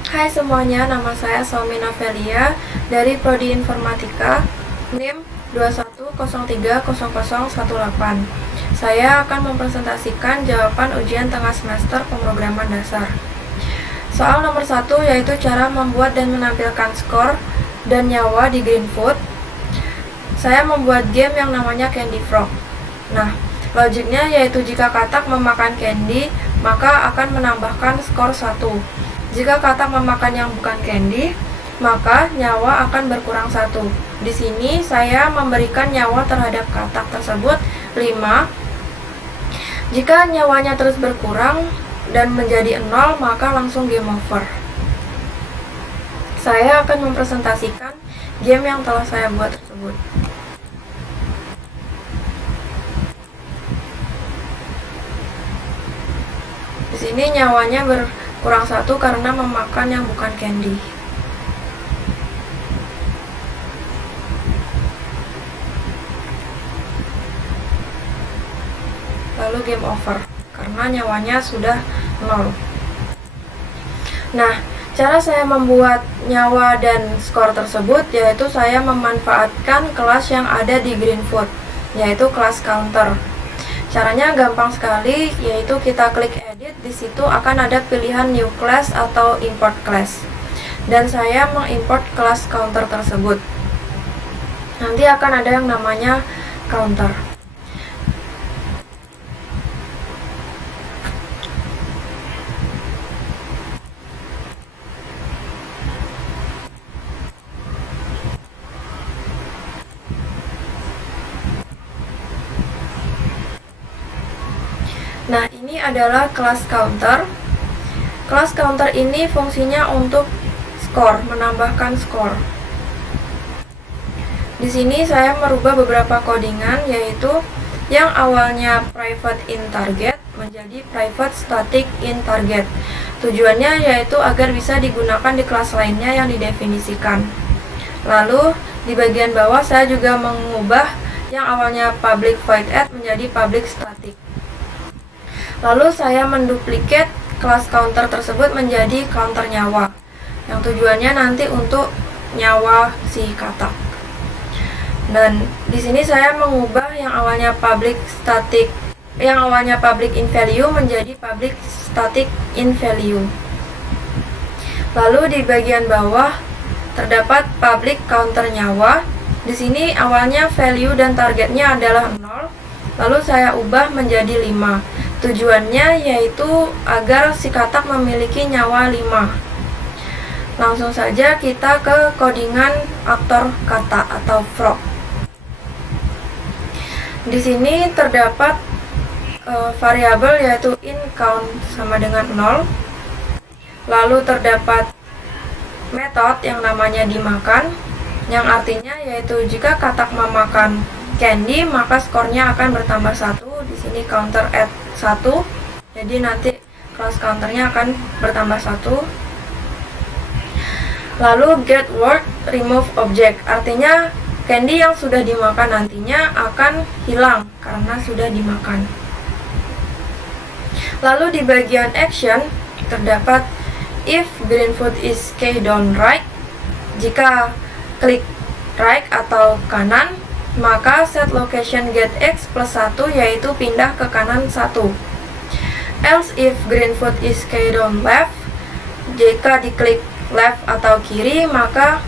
Hai semuanya, nama saya Saumi Novelia dari Prodi Informatika, NIM 21030018. Saya akan mempresentasikan jawaban ujian tengah semester pemrograman dasar. Soal nomor 1 yaitu cara membuat dan menampilkan skor dan nyawa di Greenfoot. Saya membuat game yang namanya Candy Frog. Nah, logiknya yaitu jika katak memakan candy, maka akan menambahkan skor 1. Jika katak memakan yang bukan candy, maka nyawa akan berkurang 1. Di sini saya memberikan nyawa terhadap katak tersebut 5. Jika nyawanya terus berkurang dan menjadi 0, maka langsung game over. Saya akan mempresentasikan game yang telah saya buat tersebut. Di sini nyawanya berkurang 1 karena memakan yang bukan candy. Lalu game over karena nyawanya sudah 0. Nah, cara saya membuat nyawa dan skor tersebut yaitu saya memanfaatkan kelas yang ada di Greenfoot, yaitu kelas counter. Caranya gampang sekali, yaitu kita klik edit, di situ akan ada pilihan new class atau import class. Dan saya mengimport kelas counter tersebut. Nanti akan ada yang namanya counter. Nah, ini adalah kelas counter. Kelas counter ini fungsinya untuk skor, menambahkan skor. Di sini saya merubah beberapa codingan, yaitu yang awalnya private in target menjadi private static in target. Tujuannya yaitu agar bisa digunakan di kelas lainnya yang didefinisikan. Lalu di bagian bawah saya juga mengubah yang awalnya public void add menjadi public static. Lalu saya menduplikat kelas counter tersebut menjadi counter nyawa, yang tujuannya nanti untuk nyawa si katak. Dan di sini saya mengubah yang awalnya public in value menjadi public static in value. Lalu di bagian bawah terdapat public counter nyawa. Di sini awalnya value dan targetnya adalah 0. Lalu saya ubah menjadi 5. Tujuannya yaitu agar si katak memiliki nyawa 5. Langsung saja kita ke codingan aktor kata atau frog. Di sini terdapat variabel yaitu in count sama dengan 0. Lalu terdapat metode yang namanya dimakan, yang artinya yaitu jika katak memakan candy maka skornya akan bertambah 1. Di sini counter add 1, jadi nanti kelas counternya akan bertambah 1. Lalu get word remove object, artinya candy yang sudah dimakan nantinya akan hilang karena sudah dimakan. Lalu di bagian action terdapat if Greenfoot is key down right, jika klik right atau kanan maka set location get x plus 1 yaitu pindah ke kanan 1. Else if Greenfoot is key down left, jika diklik left atau kiri maka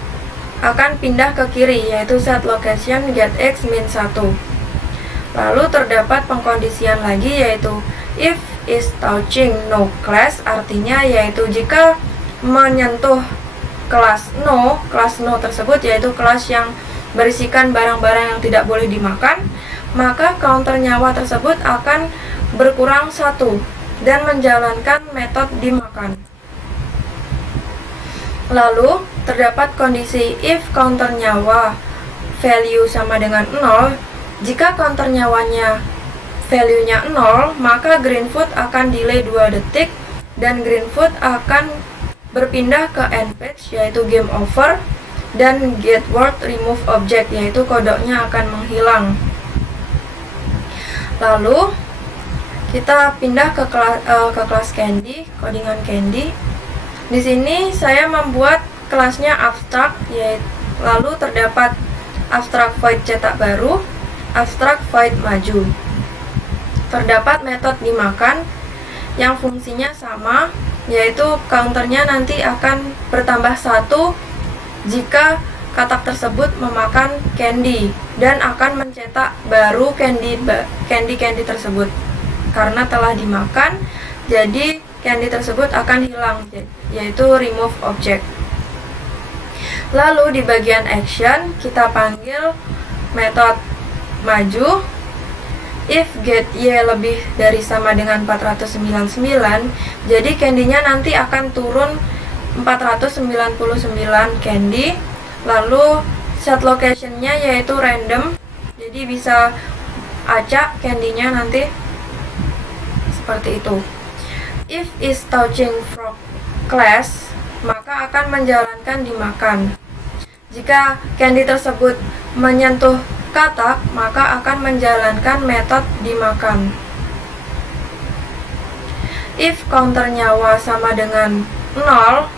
akan pindah ke kiri yaitu set location get x min 1. Lalu terdapat pengkondisian lagi yaitu if is touching no class, artinya yaitu jika menyentuh kelas no tersebut yaitu kelas yang berisikan barang-barang yang tidak boleh dimakan, maka counter nyawa tersebut akan berkurang 1 dan menjalankan metode dimakan. Lalu terdapat kondisi if counter nyawa value sama dengan 0. Jika counter nyawanya value-nya 0, maka Greenfoot akan delay 2 detik dan Greenfoot akan berpindah ke end page yaitu game over, dan get word remove object yaitu kodoknya akan menghilang. Lalu kita pindah ke kelas candy, codingan candy. Di sini saya membuat kelasnya abstrak, yaitu lalu terdapat abstrak void cetak baru, abstrak void maju. Terdapat metode dimakan yang fungsinya sama, yaitu counternya nanti akan bertambah 1 jika katak tersebut memakan candy dan akan mencetak baru candy tersebut. Karena telah dimakan, jadi candy tersebut akan hilang, yaitu remove object. Lalu di bagian action kita panggil metode maju. If get y lebih dari sama dengan 499, jadi candy-nya nanti akan turun 499 candy. Lalu set location-nya yaitu random, jadi bisa acak candy-nya nanti seperti itu. If is touching frog class, maka akan menjalankan dimakan. Jika candy tersebut menyentuh katak, maka akan menjalankan metode dimakan. If counternya Y sama dengan 0,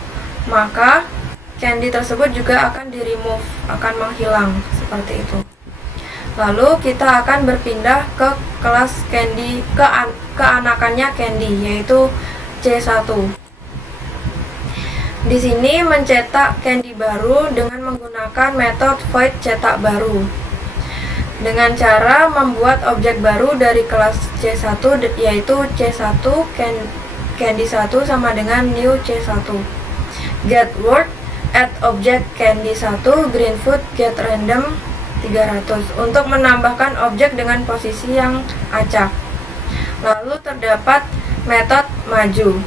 maka candy tersebut juga akan di remove, akan menghilang, seperti itu. Lalu kita akan berpindah ke kelas candy, keanakannya candy, yaitu C1. Di sini mencetak candy baru dengan menggunakan metode void cetak baru, dengan cara membuat objek baru dari kelas C1, yaitu C1 candy 1 sama dengan new C1. Get word add object candy 1 green food get random 300 untuk menambahkan objek dengan posisi yang acak. Lalu terdapat metode maju.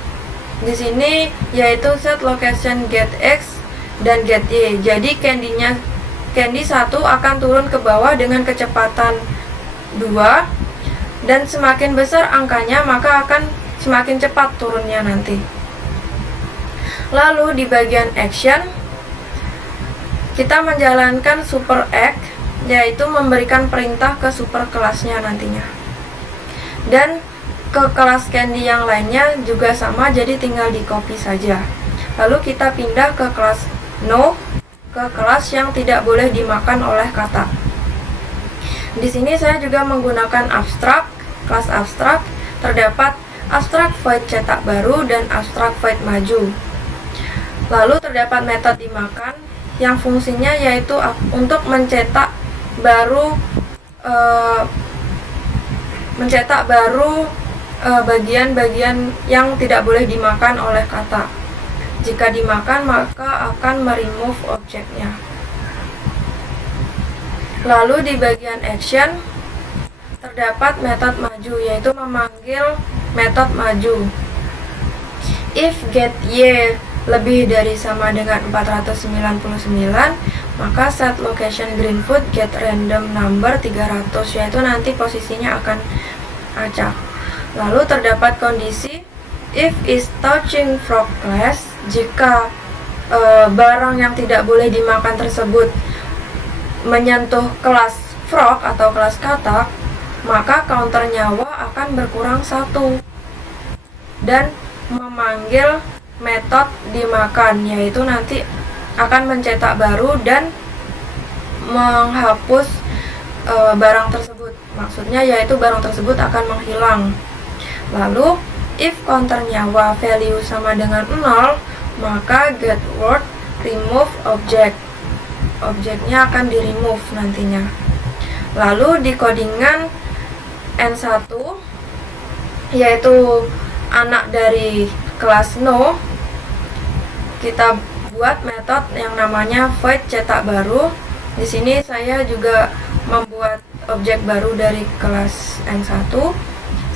Di sini yaitu set location get x dan get y. Jadi candy 1 akan turun ke bawah dengan kecepatan 2, dan semakin besar angkanya maka akan semakin cepat turunnya nanti. Lalu di bagian action kita menjalankan super act, yaitu memberikan perintah ke super kelasnya nantinya. Dan ke kelas candy yang lainnya juga sama, jadi tinggal di copy saja. Lalu kita pindah ke kelas no, ke kelas yang tidak boleh dimakan oleh katak. Di sini saya juga menggunakan abstrak, kelas abstrak. Terdapat abstrak void cetak baru dan abstrak void maju. Lalu terdapat metode dimakan yang fungsinya yaitu untuk mencetak baru bagian-bagian yang tidak boleh dimakan oleh katak. Jika dimakan maka akan meremove objeknya. Lalu di bagian action terdapat metode maju, yaitu memanggil metode maju. If get y lebih dari sama dengan 499, maka set location green food get random number 300, yaitu nanti posisinya akan acak. Lalu terdapat kondisi if is touching frog class. Jika barang yang tidak boleh dimakan tersebut menyentuh kelas frog atau kelas katak, maka counter nyawa akan berkurang 1 dan memanggil metode dimakan, yaitu nanti akan mencetak baru dan menghapus barang tersebut. Maksudnya yaitu barang tersebut akan menghilang. Lalu if counter nyawa value sama dengan 0, maka get word remove object. Objeknya akan di remove nantinya. Lalu di codingan N1, yaitu anak dari kelas no, kita buat metode yang namanya void cetak baru. Di sini saya juga membuat objek baru dari kelas N1,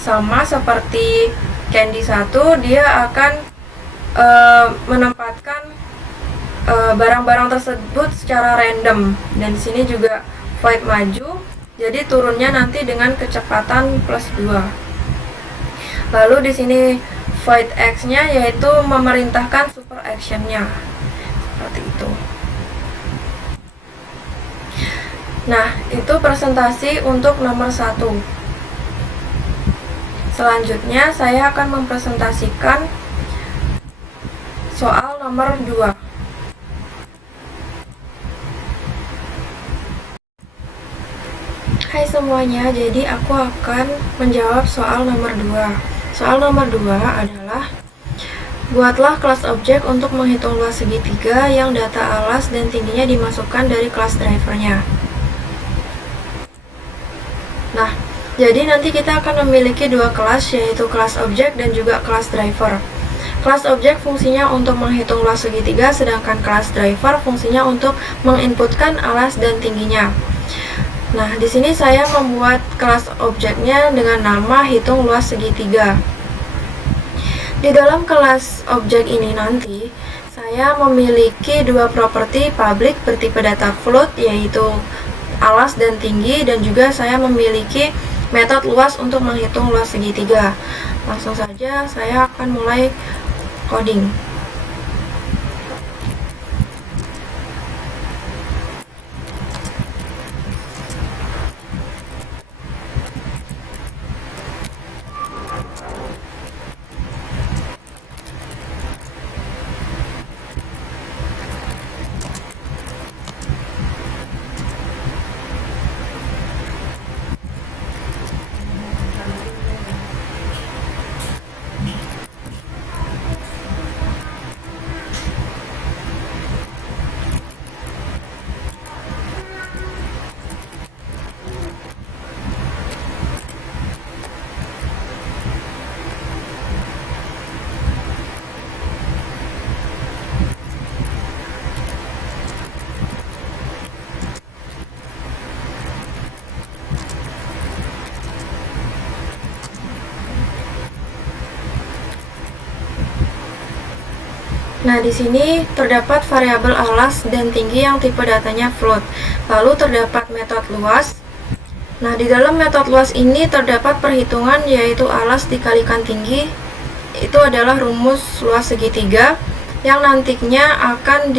sama seperti candy 1, dia akan menempatkan barang-barang tersebut secara random. Dan di sini juga void maju, jadi turunnya nanti dengan kecepatan +2. Lalu di sini void x-nya yaitu memerintahkan super action-nya, seperti itu. Nah, itu presentasi untuk nomor 1. Selanjutnya saya akan mempresentasikan soal nomor 2. Hai semuanya, jadi aku akan menjawab soal nomor 2. Soal nomor 2 adalah buatlah kelas objek untuk menghitung luas segitiga yang data alas dan tingginya dimasukkan dari kelas drivernya. Nah, jadi nanti kita akan memiliki dua kelas, yaitu kelas objek dan juga kelas driver. Kelas objek fungsinya untuk menghitung luas segitiga, sedangkan kelas driver fungsinya untuk menginputkan alas dan tingginya. Nah, di sini saya membuat kelas objeknya dengan nama hitung luas segitiga. Di dalam kelas objek ini nanti, saya memiliki dua properti public bertipe data float, yaitu alas dan tinggi, dan juga saya memiliki metode luas untuk menghitung luas segitiga. Langsung saja saya akan mulai coding. Nah, di sini terdapat variabel alas dan tinggi yang tipe datanya float. Lalu terdapat metode luas. Nah, di dalam metode luas ini terdapat perhitungan, yaitu alas dikalikan tinggi. Itu adalah rumus luas segitiga yang nantinya akan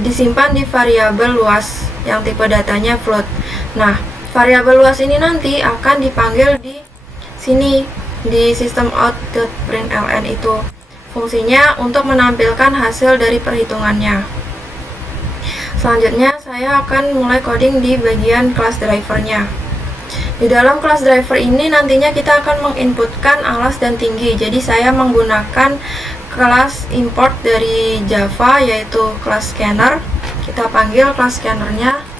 disimpan di variabel luas yang tipe datanya float. Nah, variabel luas ini nanti akan dipanggil di sini di system out.println itu. Fungsinya untuk menampilkan hasil dari perhitungannya. Selanjutnya saya akan mulai coding di bagian kelas drivernya. Di dalam kelas driver ini nantinya kita akan menginputkan alas dan tinggi. Jadi saya menggunakan kelas import dari Java, yaitu kelas scanner. Kita panggil kelas scannernya.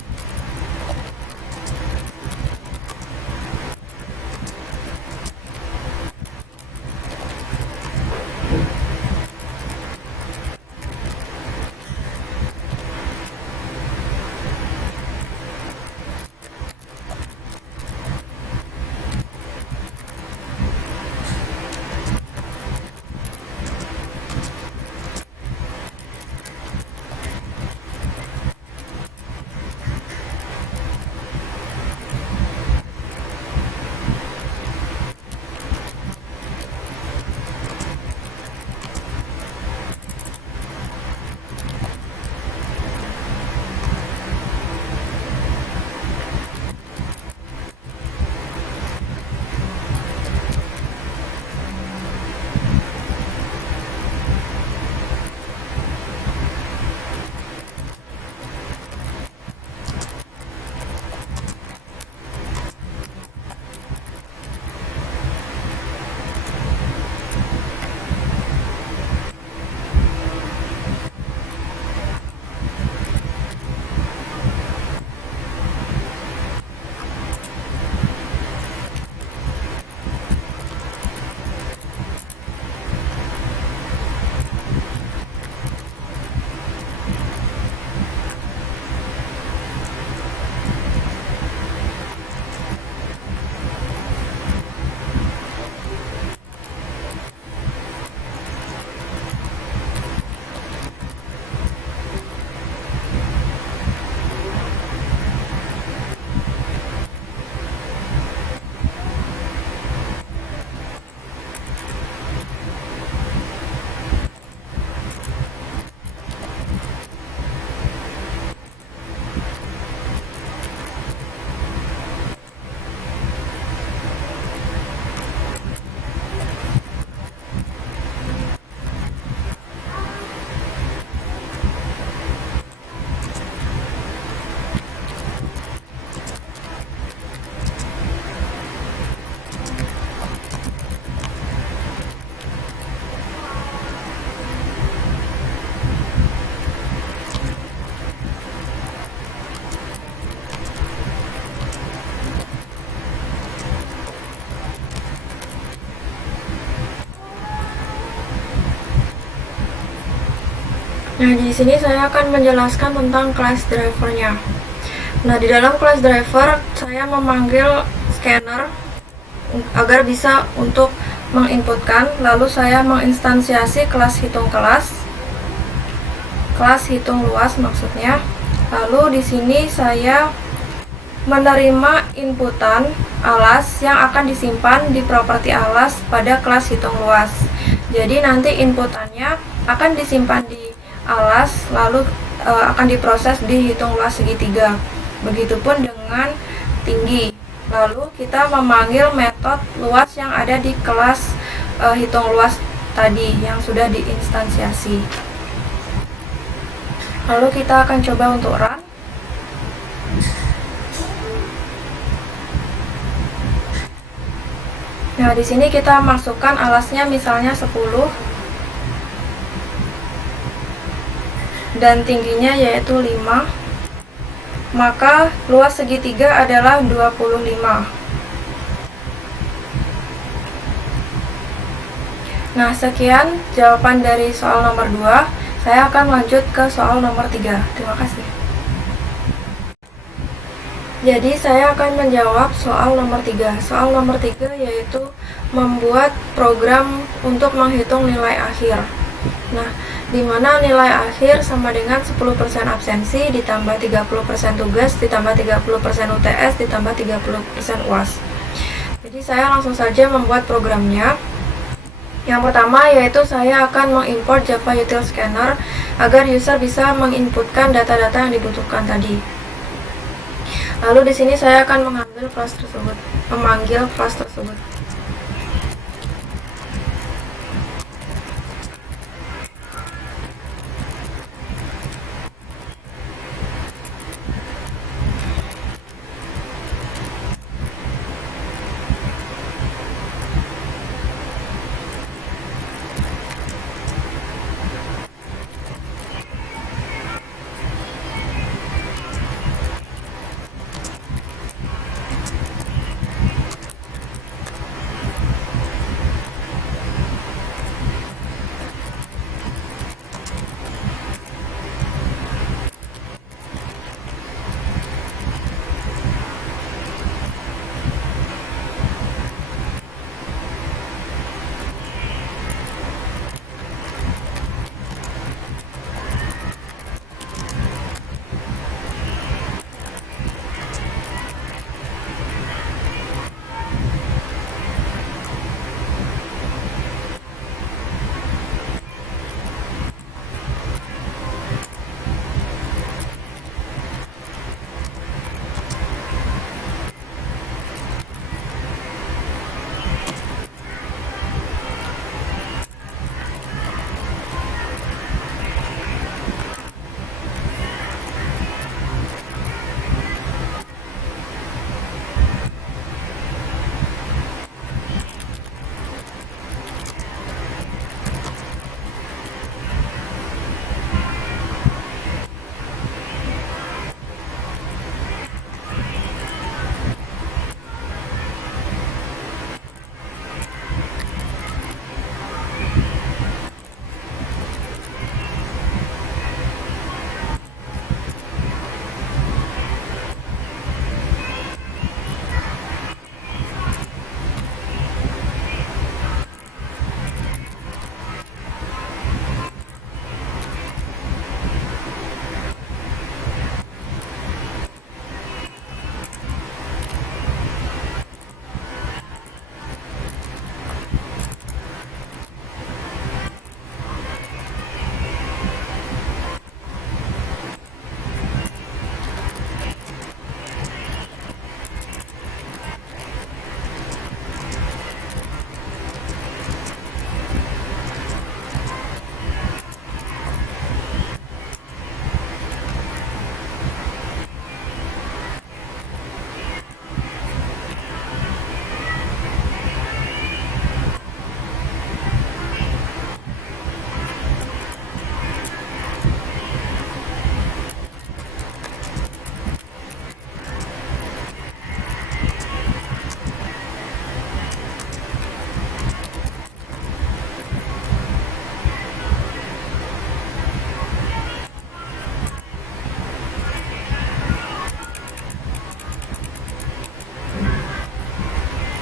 Nah, di sini saya akan menjelaskan tentang class driver-nya. Nah, di dalam class driver saya memanggil scanner agar bisa untuk menginputkan, lalu saya menginstansiasi kelas hitung hitung luas maksudnya. Lalu di sini saya menerima inputan alas yang akan disimpan di properti alas pada kelas hitung luas. Jadi nanti inputannya akan disimpan di alas, lalu akan diproses di hitung luas segitiga. Begitupun dengan tinggi. Lalu kita memanggil metode luas yang ada di kelas hitung luas tadi yang sudah diinstansiasi. Lalu kita akan coba untuk run. Nah, di sini kita masukkan alasnya misalnya 10 dan tingginya yaitu 5. Maka luas segitiga adalah 25. Nah, sekian jawaban dari soal nomor 2. Saya akan lanjut ke soal nomor 3. Terima kasih. Jadi saya akan menjawab soal nomor 3. Soal nomor 3 yaitu membuat program untuk menghitung nilai akhir. Nah, di mana nilai akhir sama dengan 10% absensi ditambah 30% tugas ditambah 30% UTS ditambah 30% UAS. Jadi saya langsung saja membuat programnya. Yang pertama yaitu saya akan mengimport Java Util Scanner agar user bisa menginputkan data-data yang dibutuhkan tadi. Lalu di sini saya akan memanggil kelas tersebut.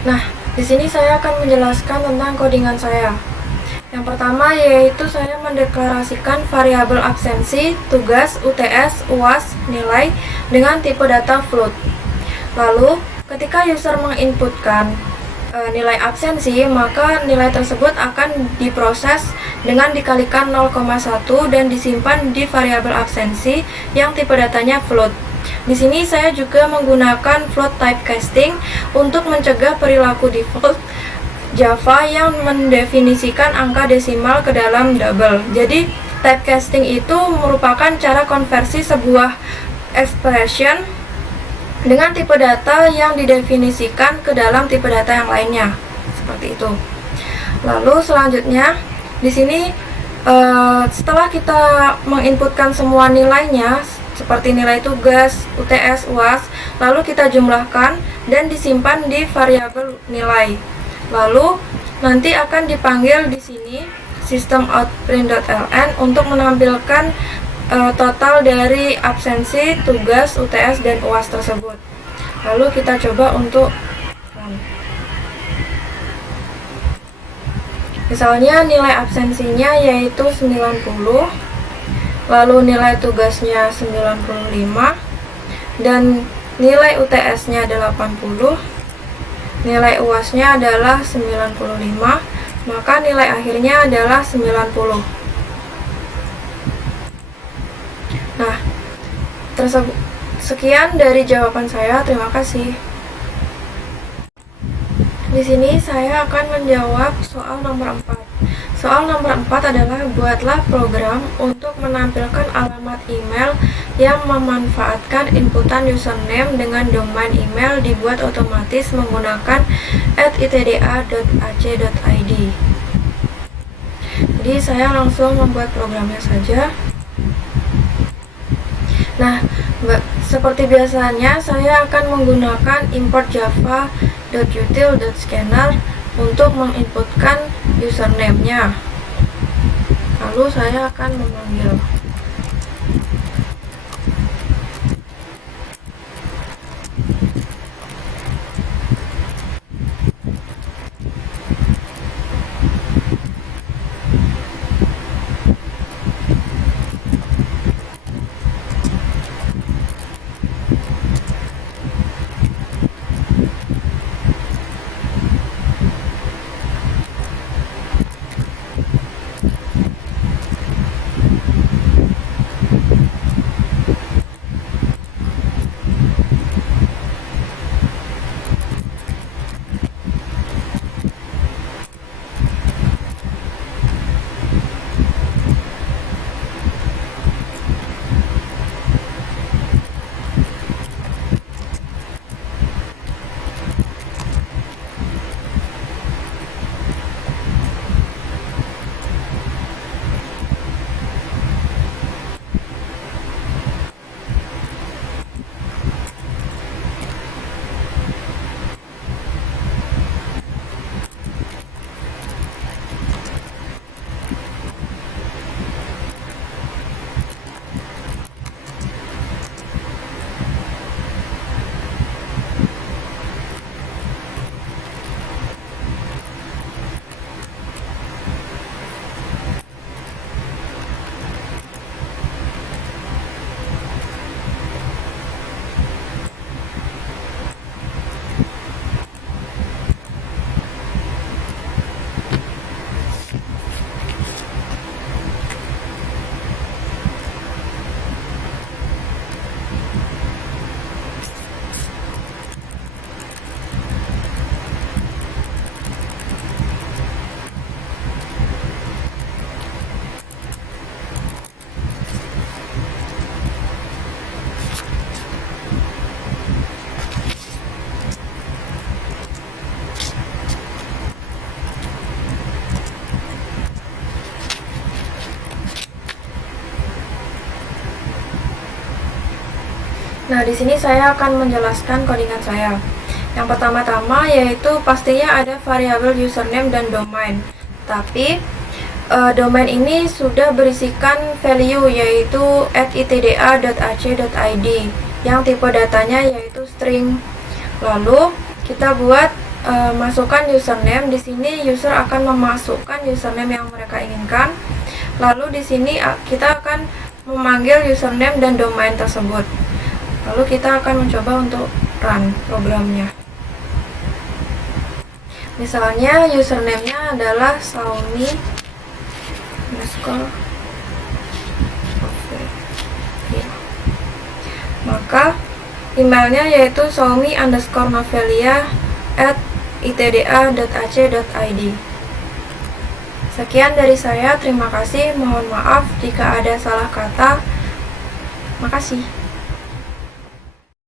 Nah, di sini saya akan menjelaskan tentang codingan saya. Yang pertama yaitu saya mendeklarasikan variabel absensi, tugas, UTS, UAS, nilai dengan tipe data float. Lalu, ketika user menginputkan nilai absensi, maka nilai tersebut akan diproses dengan dikalikan 0,1 dan disimpan di variabel absensi yang tipe datanya float. Di sini saya juga menggunakan float typecasting untuk mencegah perilaku default Java yang mendefinisikan angka desimal ke dalam double. Jadi, typecasting itu merupakan cara konversi sebuah expression dengan tipe data yang didefinisikan ke dalam tipe data yang lainnya. Seperti itu. Lalu selanjutnya, di sini setelah kita menginputkan semua nilainya, seperti nilai tugas, UTS, UAS, lalu kita jumlahkan dan disimpan di variabel nilai. Lalu nanti akan dipanggil di sini systemoutprint.ln untuk menampilkan total dari absensi, tugas, UTS, dan UAS tersebut. Lalu kita coba untuk misalnya nilai absensinya yaitu 90, lalu nilai tugasnya 95, dan nilai UTS-nya 80, nilai UAS-nya adalah 95, maka nilai akhirnya adalah 90. Nah, sekian dari jawaban saya. Terima kasih. Di sini saya akan menjawab soal nomor 4. Soal nomor 4 adalah buatlah program untuk menampilkan alamat email yang memanfaatkan inputan username dengan domain email dibuat otomatis menggunakan @itda.ac.id. Jadi saya langsung membuat programnya saja. Nah, seperti biasanya saya akan menggunakan import java.util.scanner untuk menginputkan username-nya. Lalu saya akan memanggil. Nah, di sini saya akan menjelaskan codingan saya. Yang pertama-tama yaitu pastinya ada variabel username dan domain. Tapi domain ini sudah berisikan value yaitu @itda.ac.id yang tipe datanya yaitu string. Lalu kita buat masukkan username. Di sini user akan memasukkan username yang mereka inginkan. Lalu di sini kita akan memanggil username dan domain tersebut. Lalu kita akan mencoba untuk run programnya. Misalnya username-nya adalah Xiaomi maka emailnya yaitu xiaomi_novelia@itda.ac.id. Sekian dari saya, terima kasih. Mohon maaf jika ada salah kata. Makasih.